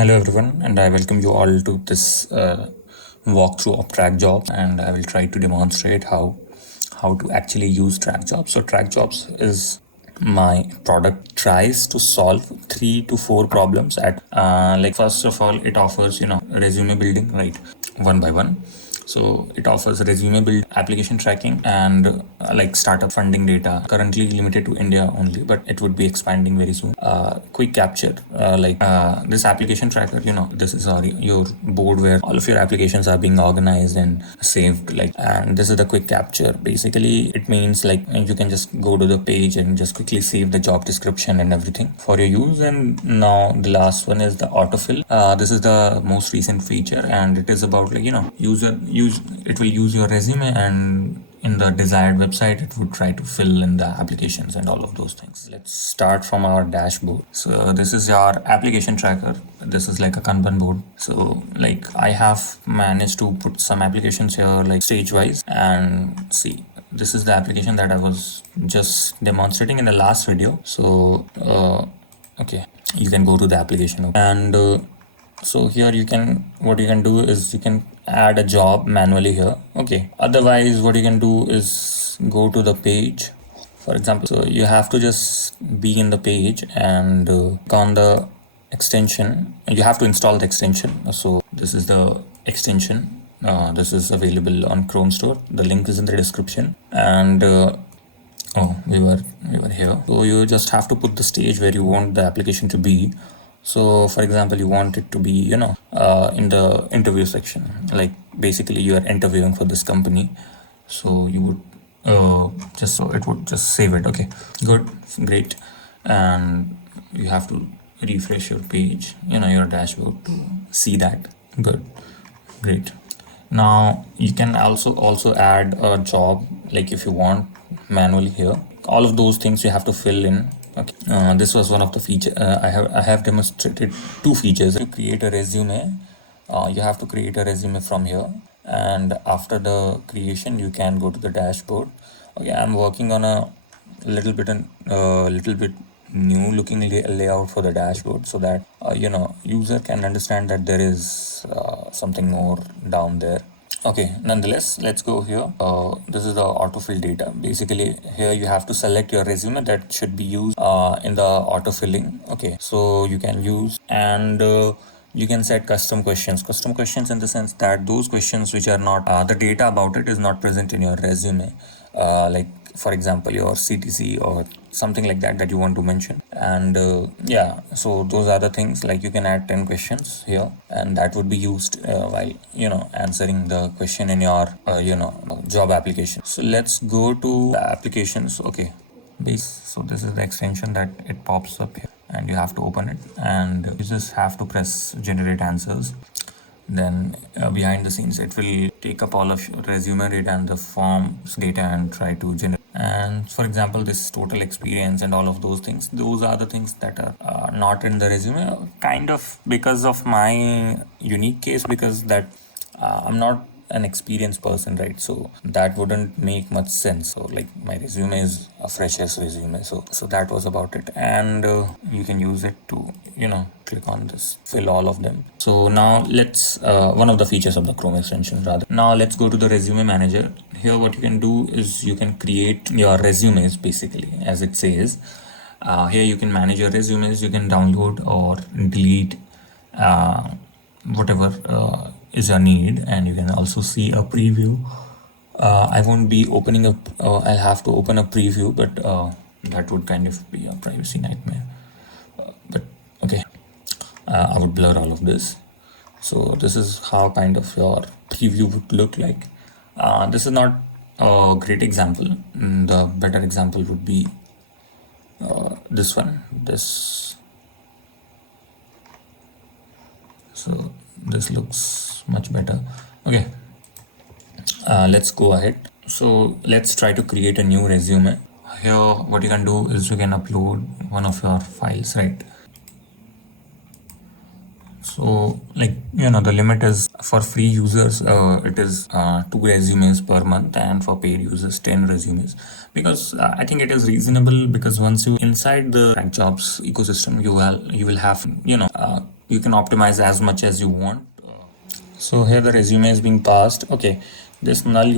Hello everyone, and I welcome you all to this walkthrough of TrackJobs, and I will try to demonstrate how to actually use TrackJobs. So TrackJobs is my product tries to solve 3 to 4 problems at like first of all it offers resume building, right, one by one. So it offers resume build, application tracking, and like startup funding data. Currently limited to India only, but it would be expanding very soon. Quick capture, this application tracker. This is your board where all of your applications are being organized and saved. And this is the quick capture. Basically, it means like you can just go to the page and just quickly save the job description and everything for your use. And now the last one is the autofill. This is the most recent feature, and it is about it will use your resume, and in the desired website it would try to fill in the applications and all of those things. Let's start from our dashboard. So this is our application tracker. This is like a Kanban board. So like I have managed to put some applications here like stage wise, and see, this is the application that I was just demonstrating in the last video. So okay, you can go to the application, and so here what you can do is you can add a job manually here. Okay, otherwise what you can do is go to the page, for example. So you have to just be in the page and click on the extension. You have to install the extension. So this is the extension. This is available on Chrome Store. The link is in the description. And we were here. So you just have to put the stage where you want the application to be. So for example, you want it to be in the interview section, like basically you are interviewing for this company. So you would just so it would just save it. Okay, good, great. And you have to refresh your page, your dashboard, to see that. Good, great. Now you can also add a job, like if you want, manually here. All of those things you have to fill in. Okay, this was one of the feature. I have demonstrated 2 features to create a resume. You have to create a resume from here, and after the creation you can go to the dashboard. Okay, I'm working on a little bit new looking layout for the dashboard, so that user can understand that there is something more down there. Okay, nonetheless, let's go here. This is the autofill data. Basically, here you have to select your resume that should be used in the autofilling. Okay, so you can use, and you can set custom questions. Custom questions in the sense that those questions which are not, the data about it is not present in your resume. Like for example, your CTC or something like that you want to mention. And yeah, so those are the things. Like you can add 10 questions here, and that would be used while answering the question in your job application. So let's go to the applications. Okay, so this is the extension that it pops up here, and you have to open it, and you just have to press generate answers. Then behind the scenes it will take up all of your resume data and the forms data and try to generate. And for example, this total experience and all of those things, those are the things that are not in the resume, kind of because of my unique case, because that I'm not an experienced person, right? So that wouldn't make much sense. So like my resume is a fresher's resume, so that was about it. And you can use it to click on this, fill all of them. So now let's one of the features of the Chrome extension, rather. Now let's go to the resume manager. Here what you can do is you can create your resumes, basically, as it says. Here you can manage your resumes. You can download or delete whatever is your need, and you can also see a preview. I won't be opening up, I'll have to open a preview, but that would kind of be a privacy nightmare. But okay, I would blur all of this. So this is how kind of your preview would look like. This is not a great example. The better example would be this one. So this looks much better. Okay, let's go ahead. So let's try to create a new resume. Here what you can do is you can upload one of your files, right? So like the limit is for free users, it is 2 resumes per month, and for paid users 10 resumes, because I think it is reasonable, because once you inside the TrackJobs ecosystem, you will have you can optimize as much as you want. So here the resume is being passed. Okay, this null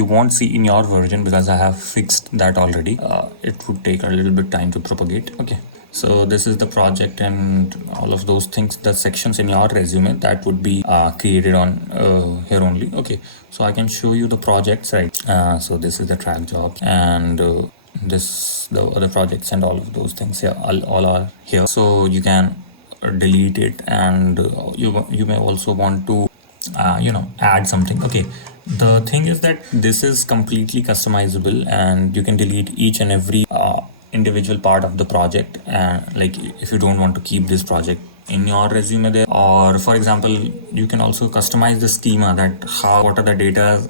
you won't see in your version because I have fixed that already. It would take a little bit time to propagate. Okay, so this is the project and all of those things, the sections in your resume that would be created on here only. Okay, so I can show you the projects, right? So this is the track job, and this the other projects and all of those things here, all are here. So you can delete it, and you may also want to add something. Okay, the thing is that this is completely customizable, and you can delete each and every individual part of the project, and like if you don't want to keep this project in your resume there, or for example you can also customize the schema, that what are the data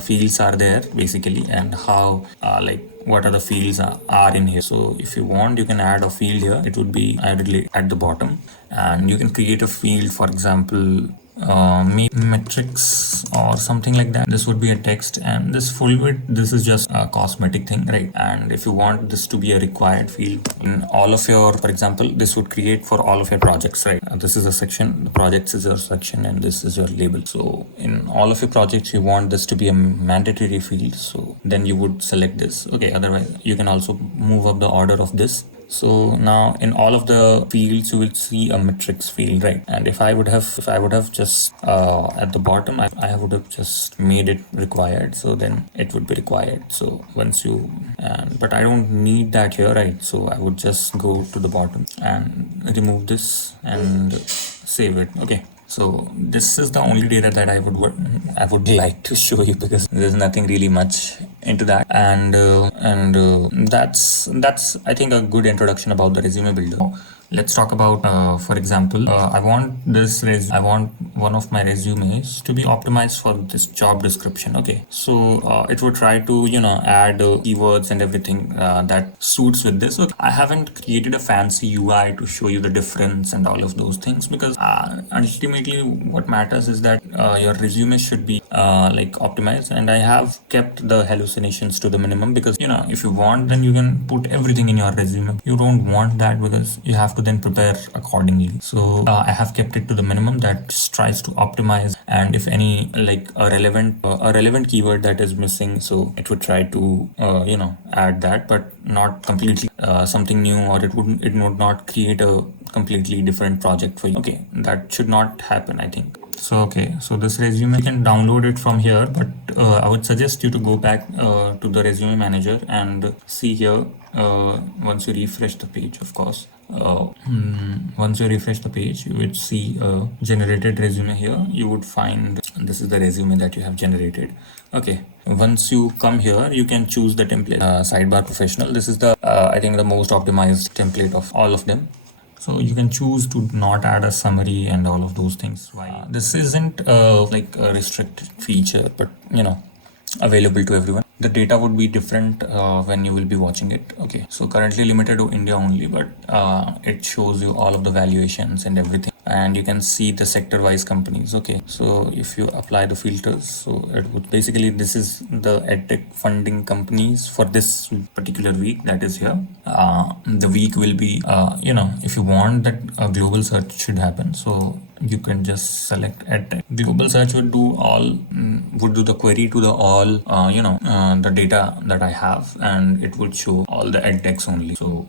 fields are there basically, and how like what are the fields are in here. So if you want, you can add a field here. It would be added at the bottom, and you can create a field, for example metrics or something like that. This would be a text, and this full width, this is just a cosmetic thing, right? And if you want this to be a required field in all of your, for example, this would create for all of your projects, right? This is a section, the projects is your section, and this is your label. So in all of your projects you want this to be a mandatory field, so then you would select this. Okay, otherwise you can also move up the order of this. So now in all of the fields you will see a metrics field, right? And if I would have just at the bottom, I would have just made it required, so then it would be required. So once you but I don't need that here, right? So I would just go to the bottom and remove this and save it. Okay, so this is the only data that I would like to show you, because there's nothing really much into that, and that's I think a good introduction about the resume builder. Let's talk about for example, I want one of my resumes to be optimized for this job description. Okay, so it would try to add keywords and everything that suits with this. Okay, I haven't created a fancy UI to show you the difference and all of those things, because ultimately what matters is that your resume should be like optimized, and I have kept the hallucinations to the minimum, because if you want, then you can put everything in your resume. You don't want that, because you have to then prepare accordingly. So I have kept it to the minimum, that tries to optimize, and if any like a relevant keyword that is missing, so it would try to add that, but not completely something new, or it would not create a completely different project for you. Okay, that should not happen, I think. So okay, so this resume, you can download it from here, but I would suggest you to go back to the resume manager and see here. Once you refresh the page, of course, once you refresh the page, you would see a generated resume here. You would find this is the resume that you have generated. Okay, once you come here, you can choose the template, sidebar professional. This is the I think the most optimized template of all of them. So you can choose to not add a summary and all of those things. Why this isn't like a restricted feature, but available to everyone. The data would be different when you will be watching it. Okay, so currently limited to India only, but it shows you all of the valuations and everything, and you can see the sector wise companies. Okay, so if you apply the filters, so it would basically, this is the edtech funding companies for this particular week that is here. The week will be if you want that a global search should happen, so you can just select edtech. Global search would do the query to the all the data that I have, and it would show all the edtechs only. So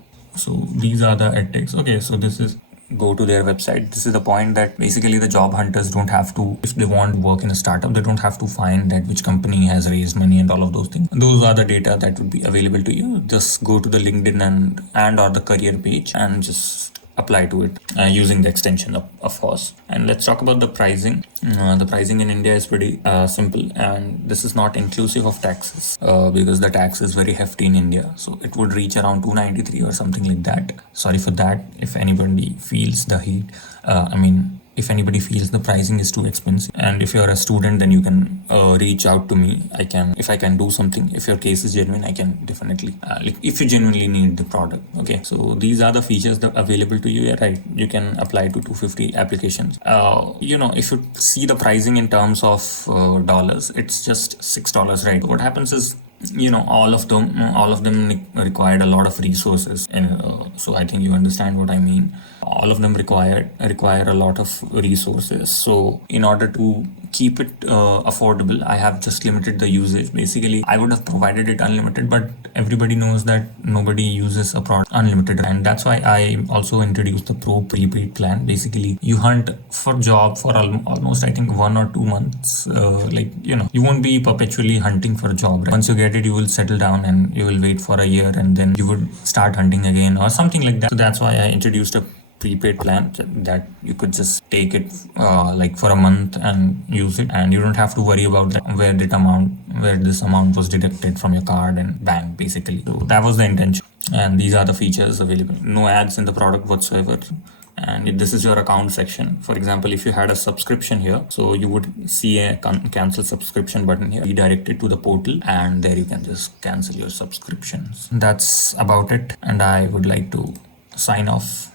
these are the edtechs. Okay, so this is, go to their website. This is the point that basically the job hunters don't have to, if they want to work in a startup, they don't have to find that which company has raised money and all of those things. Those are the data that would be available to you. Just go to the LinkedIn and or the career page and just apply to it using the extension of course. And let's talk about the pricing. The pricing in India is pretty simple, and this is not inclusive of taxes because the tax is very hefty in India. So it would reach around 293 or something like that. Sorry for that if anybody feels the heat. If anybody feels the pricing is too expensive, and if you're a student, then you can reach out to me. If I can do something, if your case is genuine, I can definitely if you genuinely need the product. Okay, so these are the features that are available to you, right? You can apply to 250 applications. If you see the pricing in terms of dollars, it's just $6, right? What happens is all of them required a lot of resources, and so I think you understand what I mean. All of them require a lot of resources. So in order to keep it affordable, I have just limited the usage. Basically, I would have provided it unlimited, but everybody knows that nobody uses a product unlimited, and that's why I also introduced the pro prepaid plan. Basically, you hunt for job for almost, I think, 1 or 2 months. You won't be perpetually hunting for a job, right? Once you get it, you will settle down and you will wait for a year, and then you would start hunting again or something like that. So that's why I introduced a prepaid plan that you could just take it like for a month and use it, and you don't have to worry about that, where this amount was deducted from your card and bank, basically. So that was the intention, and these are the features available. No ads in the product whatsoever. And this is your account section. For example, if you had a subscription here, so you would see a cancel subscription button here, redirected to the portal, and there you can just cancel your subscriptions. That's about it, and I would like to sign off.